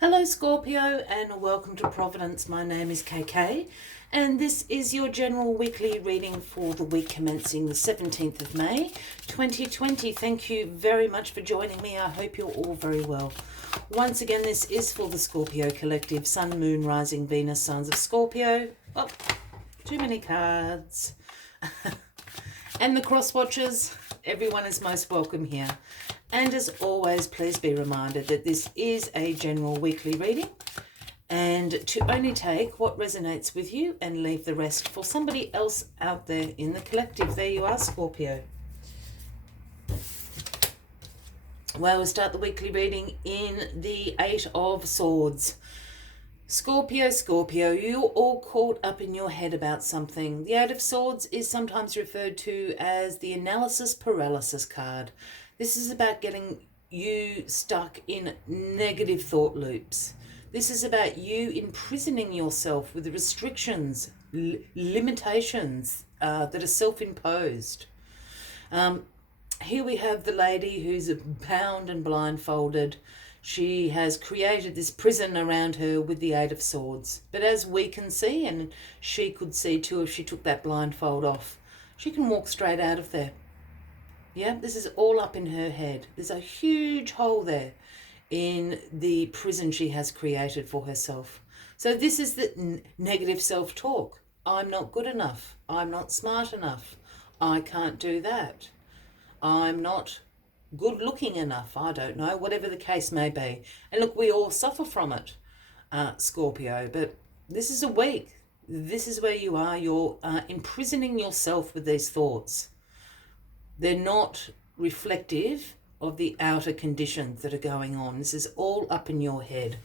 Hello Scorpio and welcome to Providence. My name is KK and this is your general weekly reading for the week commencing the 17th of May 2020. Thank you very much for joining me. I hope you're all very well. Once again, this is for the Scorpio collective, Sun, Moon, Rising, Venus, Signs of Scorpio. Oh, too many cards. And the cross watchers, everyone is most welcome here. And as always, please be reminded that this is a general weekly reading and to only take what resonates with you and leave the rest for somebody else out there in the collective. There you are, Scorpio. Well, we'll start the weekly reading in the Eight of Swords. Scorpio, you're all caught up in your head about something. The Eight of Swords is sometimes referred to as the analysis paralysis card. This is about getting you stuck in negative thought loops. This is about you imprisoning yourself with restrictions, limitations that are self-imposed. Here we have the lady who's bound and blindfolded. She has created this prison around her with the Eight of Swords. But as we can see, and she could see too if she took that blindfold off, she can walk straight out of there. Yeah, this is all up in her head. There's a huge hole there in the prison she has created for herself. So this is the negative self-talk. I'm not good enough. I'm not smart enough. I can't do that. I'm not good looking enough. I don't know, whatever the case may be. And look, we all suffer from it, Scorpio, but this is a week. This is where you are. You're imprisoning yourself with these thoughts. They're not reflective of the outer conditions that are going on. This is all up in your head.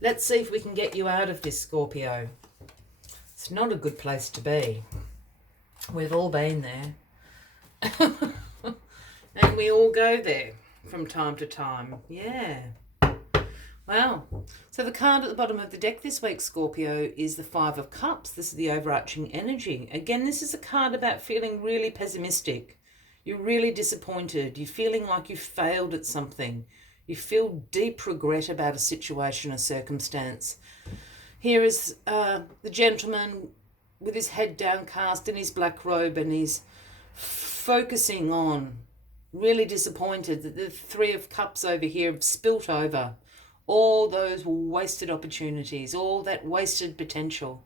Let's see if we can get you out of this, Scorpio. It's not a good place to be. We've all been there. And we all go there from time to time. Yeah. Wow. So the card at the bottom of the deck this week, Scorpio, is the Five of Cups. This is the overarching energy. Again, this is a card about feeling really pessimistic. You're really disappointed. You're feeling like you failed at something. You feel deep regret about a situation or circumstance. Here is the gentleman with his head downcast in his black robe, and he's focusing on, really disappointed that the Three of Cups over here have spilt over. All those wasted opportunities, all that wasted potential.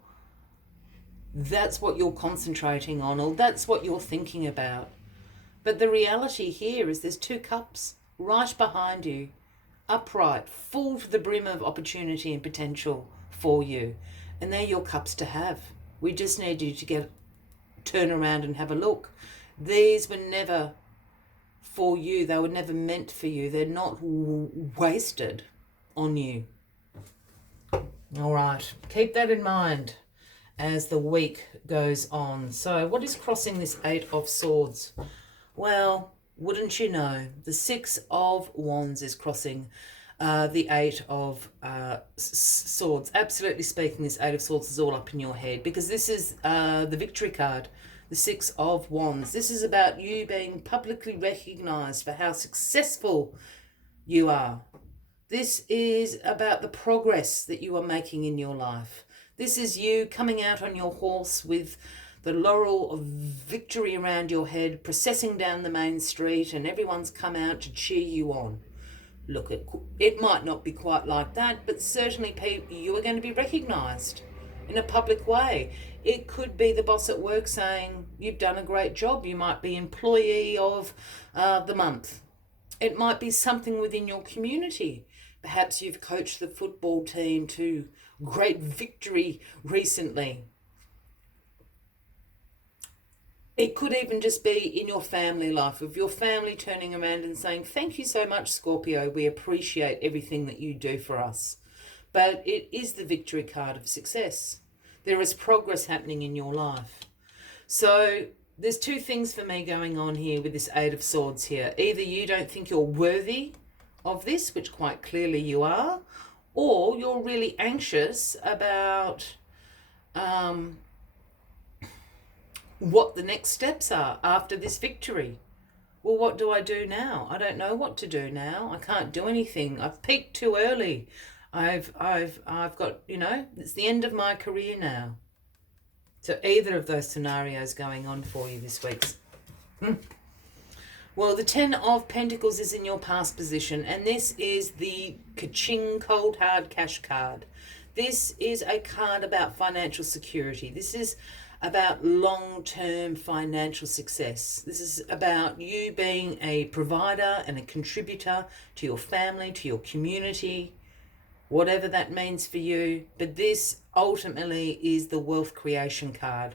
That's what you're concentrating on, or that's what you're thinking about. But the reality here is there's two cups right behind you, upright, full to the brim of opportunity and potential for you. And they're your cups to have. We just need you to turn around and have a look. These were never for you. They were never meant for you. They're not wasted on you. All right, keep that in mind as the week goes on. So what is crossing this Eight of Swords? Well, wouldn't you know, the Six of Wands is crossing the Eight of Swords. Absolutely speaking, this Eight of Swords is all up in your head because this is the victory card, the Six of Wands. This is about you being publicly recognized for how successful you are. This is about the progress that you are making in your life. This is you coming out on your horse with the laurel of victory around your head, processing down the main street, and everyone's come out to cheer you on. Look, it might not be quite like that, but certainly you are going to be recognised in a public way. It could be the boss at work saying, you've done a great job. You might be employee of the month. It might be something within your community. Perhaps you've coached the football team to great victory recently. It could even just be in your family life, of your family turning around and saying, thank you so much, Scorpio. We appreciate everything that you do for us. But it is the victory card of success. There is progress happening in your life. So there's two things for me going on here with this Eight of Swords here. Either you don't think you're worthy of this, which quite clearly you are, or you're really anxious about what the next steps are after this victory. Well, what do I do now? I don't know what to do now. I can't do anything. I've peaked too early. I've got, you know, it's the end of my career now. So either of those scenarios going on for you this week. Well, the Ten of Pentacles is in your past position, and this is the ka-ching cold hard cash card. This is a card about financial security. This is about long-term financial success. This is about you being a provider and a contributor to your family, to your community, whatever that means for you. But this ultimately is the wealth creation card.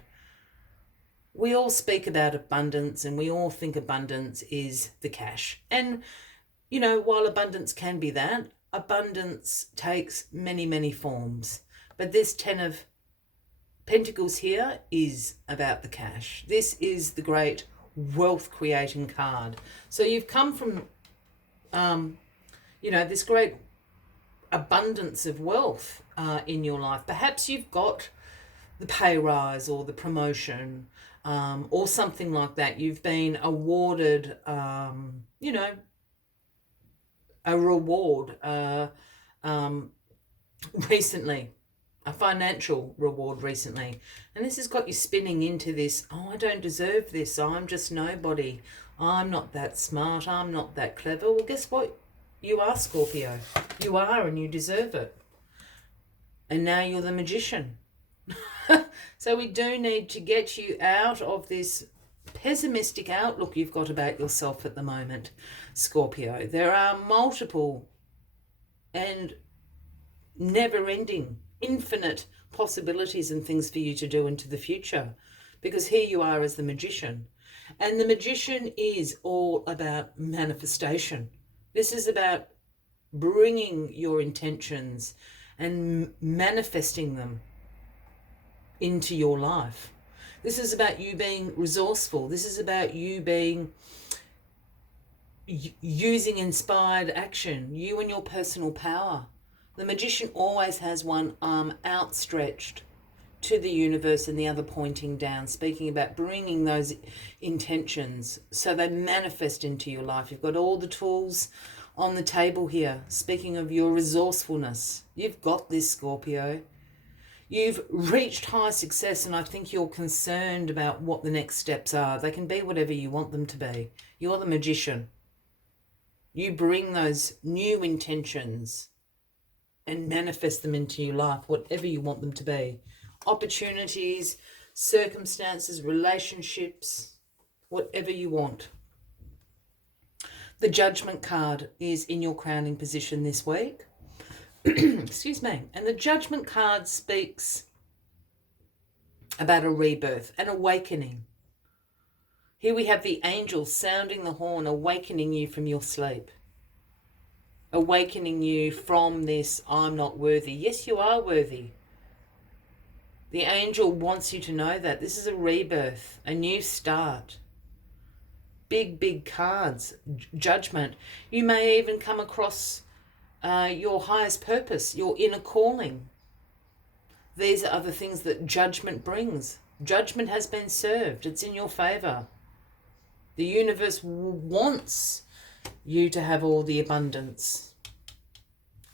We all speak about abundance and we all think abundance is the cash. And, you know, while abundance can be that, abundance takes many, many forms. But this Ten of Pentacles here is about the cash. This is the great wealth creating card. So you've come from, you know, this great abundance of wealth in your life. Perhaps you've got the pay rise or the promotion, or something like that. You've been awarded, you know, a reward recently, a financial reward recently. And this has got you spinning into this, oh, I don't deserve this. I'm just nobody. I'm not that smart. I'm not that clever. Well, guess what? You are, Scorpio. You are, and you deserve it. And now you're the magician. So we do need to get you out of this pessimistic outlook you've got about yourself at the moment, Scorpio. There are multiple and never-ending, infinite possibilities and things for you to do into the future, because here you are as the magician. And the magician is all about manifestation. This is about bringing your intentions and manifesting them into your life. This is about you being resourceful. This is about you being using inspired action, you and your personal power. The magician always has one arm outstretched to the universe and the other pointing down, speaking about bringing those intentions so they manifest into your life. You've got all the tools on the table here. Speaking of your resourcefulness, you've got this, Scorpio. You've reached high success, and I think you're concerned about what the next steps are. They can be whatever you want them to be. You're the magician. You bring those new intentions and manifest them into your life, whatever you want them to be. Opportunities, circumstances, relationships, whatever you want. The Judgment card is in your crowning position this week. Excuse me. And the Judgment card speaks about a rebirth, an awakening. Here we have the angels sounding the horn, awakening you from your sleep. Awakening you from this, I'm not worthy. Yes, you are worthy. The angel wants you to know that. This is a rebirth, a new start. Big, big cards. Judgment. You may even come across your highest purpose, your inner calling. These are the things that judgment brings. Judgment has been served. It's in your favor. The universe wants you to have all the abundance.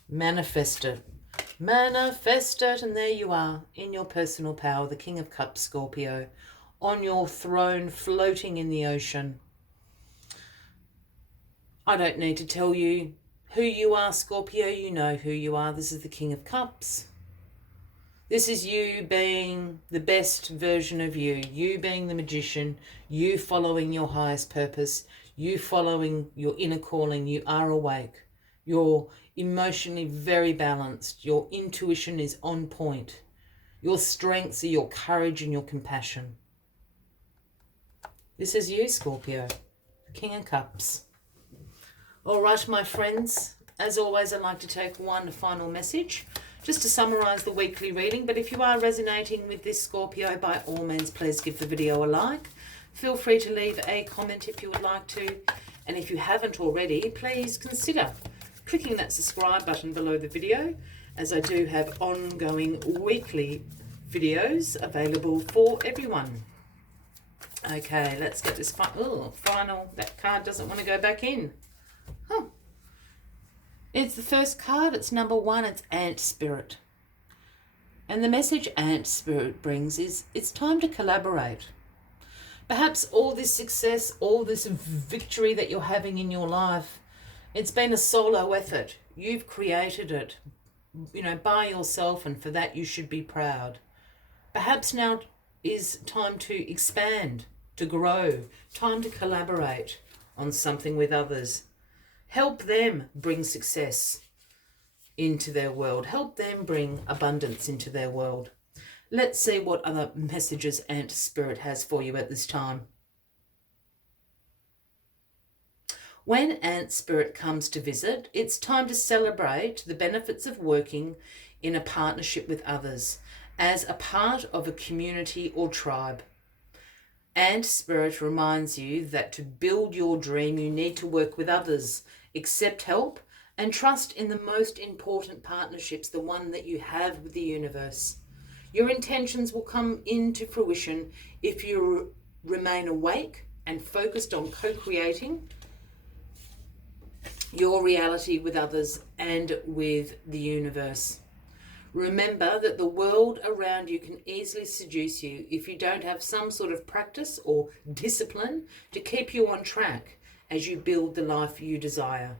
Manifest it. Manifest it, and there you are in your personal power, the King of Cups, Scorpio, on your throne, floating in the ocean. I don't need to tell you who you are, Scorpio. You know who you are. This is the King of Cups. This is you being the best version of you. You being the magician. You following your highest purpose. You following your inner calling. You are awake. You're emotionally very balanced. Your intuition is on point. Your strengths are your courage and your compassion. This is you, Scorpio, the King of Cups. All right, my friends, as always, I'd like to take one final message just to summarize the weekly reading. But if you are resonating with this, Scorpio, by all means, please give the video a like. Feel free to leave a comment if you would like to. And if you haven't already, please consider clicking that subscribe button below the video, as I do have ongoing weekly videos available for everyone. Okay, let's get this final. That card doesn't want to go back in. Huh. It's the first card. It's number 1. It's Ant Spirit. And the message Ant Spirit brings is it's time to collaborate. Perhaps all this success, all this victory that you're having in your life, it's been a solo effort. You've created it, by yourself, and for that you should be proud. Perhaps now is time to expand, to grow, time to collaborate on something with others. Help them bring success into their world. Help them bring abundance into their world. Let's see what other messages Ant Spirit has for you at this time. When Ant Spirit comes to visit, it's time to celebrate the benefits of working in a partnership with others as a part of a community or tribe. Ant Spirit reminds you that to build your dream, you need to work with others, accept help, and trust in the most important partnerships, the one that you have with the universe. Your intentions will come into fruition if you remain awake and focused on co-creating your reality with others and with the universe. Remember that the world around you can easily seduce you if you don't have some sort of practice or discipline to keep you on track as you build the life you desire.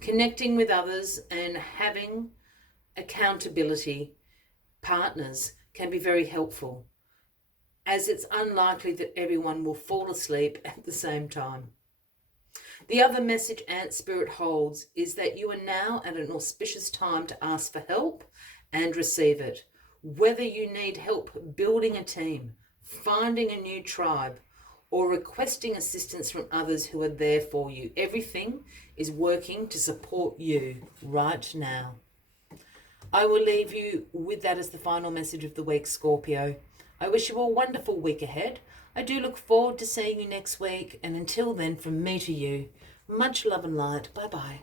Connecting with others and having accountability partners can be very helpful, as it's unlikely that everyone will fall asleep at the same time. The other message Ant Spirit holds is that you are now at an auspicious time to ask for help and receive it. Whether you need help building a team, finding a new tribe, or requesting assistance from others who are there for you, everything is working to support you right now. I will leave you with that as the final message of the week, Scorpio. I wish you a wonderful week ahead. I do look forward to seeing you next week, and until then, from me to you, much love and light. Bye-bye.